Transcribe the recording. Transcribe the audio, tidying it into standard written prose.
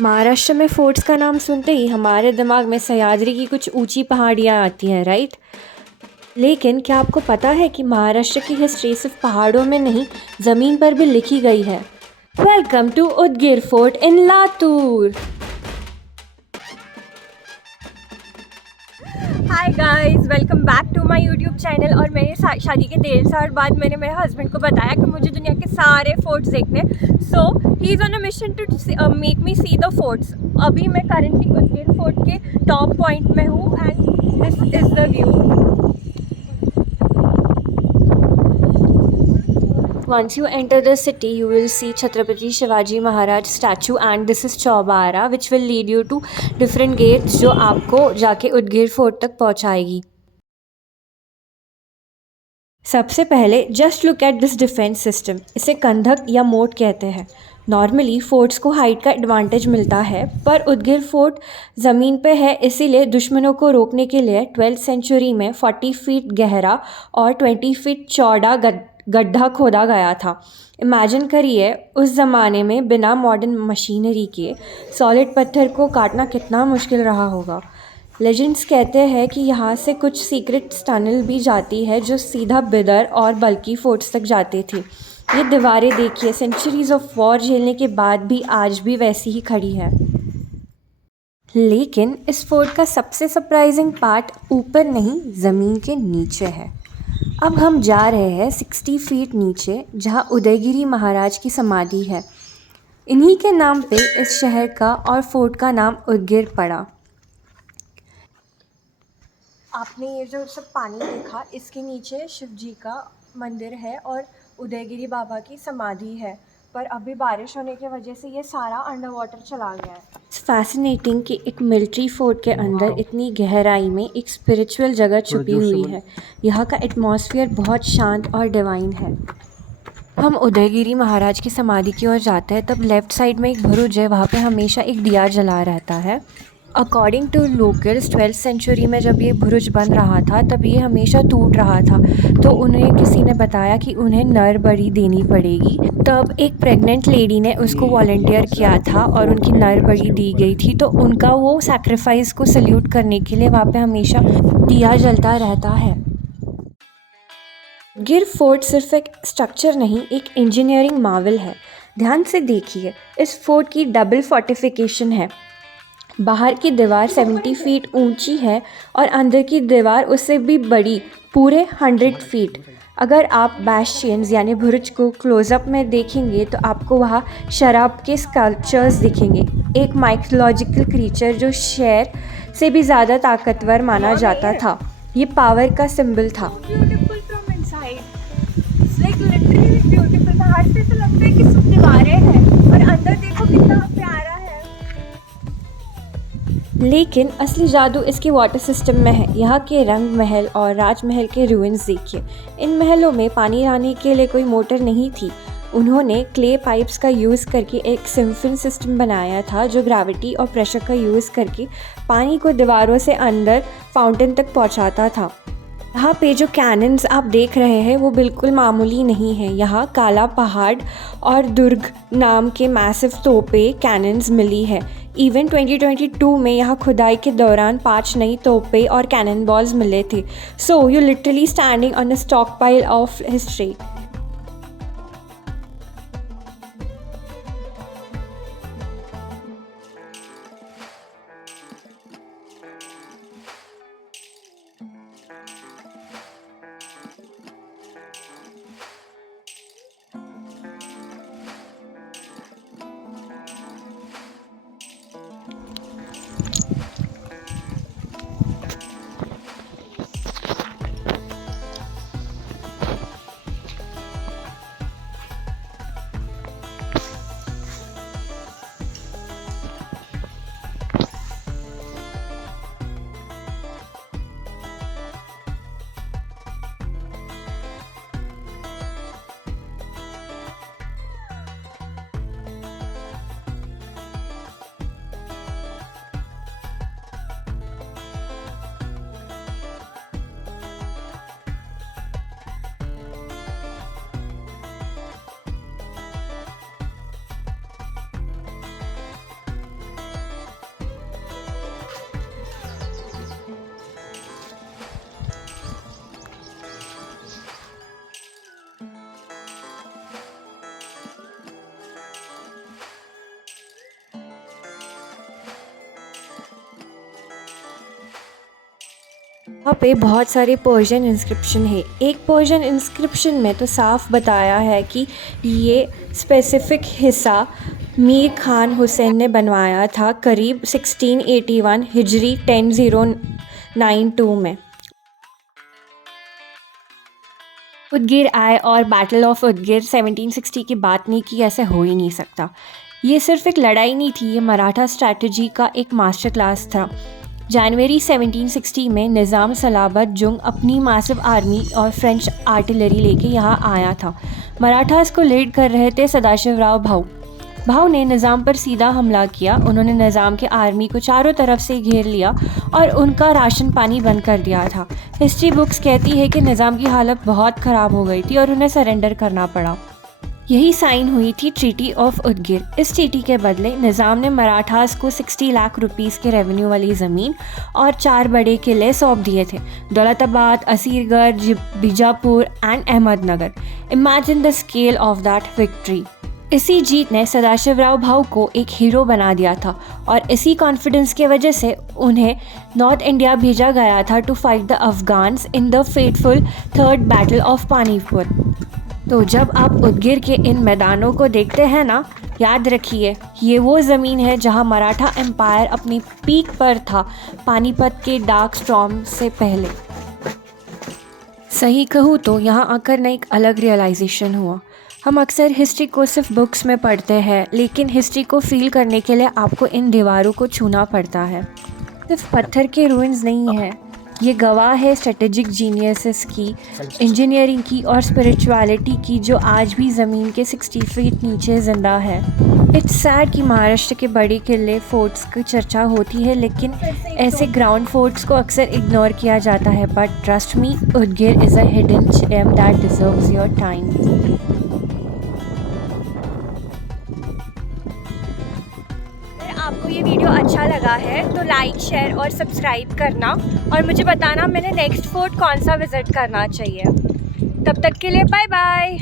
महाराष्ट्र में फोर्ट्स का नाम सुनते ही हमारे दिमाग में सह्याद्री की कुछ ऊंची पहाड़ियाँ आती हैं, राइट। लेकिन क्या आपको पता है कि महाराष्ट्र की हिस्ट्री सिर्फ पहाड़ों में नहीं, ज़मीन पर भी लिखी गई है। Welcome to Udgir fort in Latur. Hi guys, welcome back to my YouTube channel. और मेरे शादी के 1.5 साल बाद मैंने मेरे हस्बैंड को बताया कि मुझे दुनिया के सारे फोर्ट्स देखने। So he is on a mission to make me see the forts. अभी मैं करेंटली उदगिर फोर्ट के टॉप पॉइंट में हूँ and this is the view. Once you enter the city, you will see Chhatrapati Shivaji Maharaj statue and this is Chaubara which will lead you to different gates जो आपको जाके Udgir fort तक पहुंचाएगी। सबसे पहले just look at this defence system. इसे कंधक या मोट कहते हैं। नॉर्मली फोर्ट्स को हाइट का एडवांटेज मिलता है, पर उदगिर फोर्ट ज़मीन पे है, इसीलिए दुश्मनों को रोकने के लिए 12th सेंचुरी में 40 फीट गहरा और 20 फीट चौड़ा गड्ढा खोदा गया था। इमेजिन करिए उस ज़माने में बिना मॉडर्न मशीनरी के सॉलिड पत्थर को काटना कितना मुश्किल रहा होगा। लेजेंड्स कहते हैं कि यहाँ से कुछ सीक्रेट टनल भी जाती है जो सीधा बिदर और बल्कि फोर्ट्स तक जाती थी। ये दीवारें देखिए, सेंचुरीज ऑफ वॉर झेलने के बाद भी आज भी वैसी ही खड़ी है। लेकिन इस फोर्ट का सबसे सरप्राइजिंग पार्ट ऊपर नहीं, ज़मीन के नीचे है। अब हम जा रहे हैं 60 फीट नीचे, जहाँ उदयगिरी महाराज की समाधि है। इन्हीं के नाम पे इस शहर का और फोर्ट का नाम उदगिर पड़ा। आपने ये जो सब पानी देखा, इसके नीचे शिव जी का मंदिर है और उदयगिरी बाबा की समाधि है, पर अभी बारिश होने की वजह से ये सारा अंडर वाटर चला गया है। इट्स फैसिनेटिंग कि एक मिलिट्री फोर्ट के अंदर इतनी गहराई में एक स्पिरिचुअल जगह छुपी हुई है। यहाँ का एटमॉस्फेयर बहुत शांत और डिवाइन है। हम उदयगिरी महाराज की समाधि की ओर जाते हैं, तब लेफ़्ट साइड में एक बुरुज है, वहाँ पे हमेशा एक दिया जला रहता है। According to locals 12th century में जब ये बुरुज बन रहा था तब ये हमेशा टूट रहा था, तो उन्हें किसी ने बताया कि उन्हें नर बलि देनी पड़ेगी। तब एक प्रेग्नेंट लेडी ने उसको वॉलंटियर किया था और उनकी नर बलि दी गई थी, तो उनका वो सैक्रिफाइस को सल्यूट करने के लिए वहाँ पे हमेशा दिया जलता रहता है। गिर फोर्ट सिर्फ एक स्ट्रक्चर नहीं, एक इंजीनियरिंग मार्वल है। ध्यान से देखिए, इस फोर्ट की डबल फोर्टिफिकेशन है। बाहर की दीवार 70 फीट ऊंची है और अंदर की दीवार उससे भी बड़ी, पूरे 100 फीट। अगर आप बैस्टियंस यानी बुरुज को क्लोज़अप में देखेंगे तो आपको वहाँ शराब के स्कल्पचर्स दिखेंगे। एक माइथोलॉजिकल क्रीचर जो शेर से भी ज़्यादा ताकतवर माना जाता था। ये पावर का सिंबल था। Beautiful from inside, like literally beautiful. बाहर से तो लगता है कि सब दीवारें हैं और अंदर देखो कितना प्यारा है। लेकिन असली जादू इसके वाटर सिस्टम में है। यहाँ के रंग महल और राजमहल के रूइंस देखिए। इन महलों में पानी लाने के लिए कोई मोटर नहीं थी। उन्होंने क्ले पाइप्स का यूज़ करके एक सिम्फन सिस्टम बनाया था जो ग्रेविटी और प्रेशर का यूज़ करके पानी को दीवारों से अंदर फाउंटेन तक पहुँचाता था। यहाँ पे जो कैनन्स आप देख रहे हैं वो बिल्कुल मामूली नहीं है। यहाँ काला पहाड़ और दुर्ग नाम के मैसिव तोपे कैनन्स मिली है। इवन 2022 में यहाँ खुदाई के दौरान 5 नई तोपे और कैनन बॉल्स मिले थे। So you literally standing on a stock pile of history. वहाँ पे बहुत सारे पर्शियन इंस्क्रिप्शन है। एक पर्शियन इंस्क्रिप्शन में तो साफ बताया है कि ये स्पेसिफ़िक हिस्सा मीर खान हुसैन ने बनवाया था करीब 1681 हिजरी 1092 में। उदगिर आए और बैटल ऑफ उदगिर 1760 की बात नहीं की, ऐसे हो ही नहीं सकता। ये सिर्फ एक लड़ाई नहीं थी, ये मराठा स्ट्रैटेजी का एक मास्टर क्लास था। जनवरी 1760 में निज़ाम सलाबत जुंग अपनी मासिव आर्मी और फ्रेंच आर्टिलरी लेके यहाँ आया था। मराठास को लीड कर रहे थे सदाशिवराव भाऊ ने निज़ाम पर सीधा हमला किया। उन्होंने निज़ाम के आर्मी को चारों तरफ से घेर लिया और उनका राशन पानी बंद कर दिया था। हिस्ट्री बुक्स कहती है कि निज़ाम की हालत बहुत ख़राब हो गई थी और उन्हें सरेंडर करना पड़ा। यही साइन हुई थी ट्रीटी ऑफ उदगिर। इस ट्रीटी के बदले निज़ाम ने मराठास को 60 लाख रुपीस के रेवेन्यू वाली ज़मीन और 4 बड़े किले सौंप दिए थे, Daulatabad, Asirgarh, Bijapur and Ahmednagar. Imagine the scale of that victory. इसी जीत ने सदाशिवराव भाऊ को एक हीरो बना दिया था और इसी कॉन्फिडेंस के वजह से उन्हें नॉर्थ इंडिया भेजा गया था to fight the Afghans in the fateful 3rd battle of Panipat. तो जब आप उदगिर के इन मैदानों को देखते हैं ना, याद रखिए ये वो ज़मीन है जहां मराठा एम्पायर अपनी पीक पर था, पानीपत के डार्क स्टॉर्म से पहले। सही कहूँ तो यहाँ आकर ना एक अलग रियलाइजेशन हुआ। हम अक्सर हिस्ट्री को सिर्फ बुक्स में पढ़ते हैं, लेकिन हिस्ट्री को फील करने के लिए आपको इन दीवारों को छूना पड़ता है। सिर्फ पत्थर के रूइंस नहीं है, ये गवाह है स्ट्रेटेजिक जीनियसेस की, इंजीनियरिंग की और स्पिरिचुअलिटी की, जो आज भी ज़मीन के 60 फीट नीचे ज़िंदा है। इट्स सैड कि महाराष्ट्र के बड़े किले फोर्ट्स की चर्चा होती है, लेकिन ऐसे ग्राउंड फोर्ट्स को अक्सर इग्नोर किया जाता है। But trust me, Udgir is a hidden gem that deserves your time. आपको ये वीडियो अच्छा लगा है तो लाइक, शेयर और सब्सक्राइब करना और मुझे बताना मैंने नेक्स्ट फोर्ट कौन सा विज़िट करना चाहिए। तब तक के लिए बाय बाय।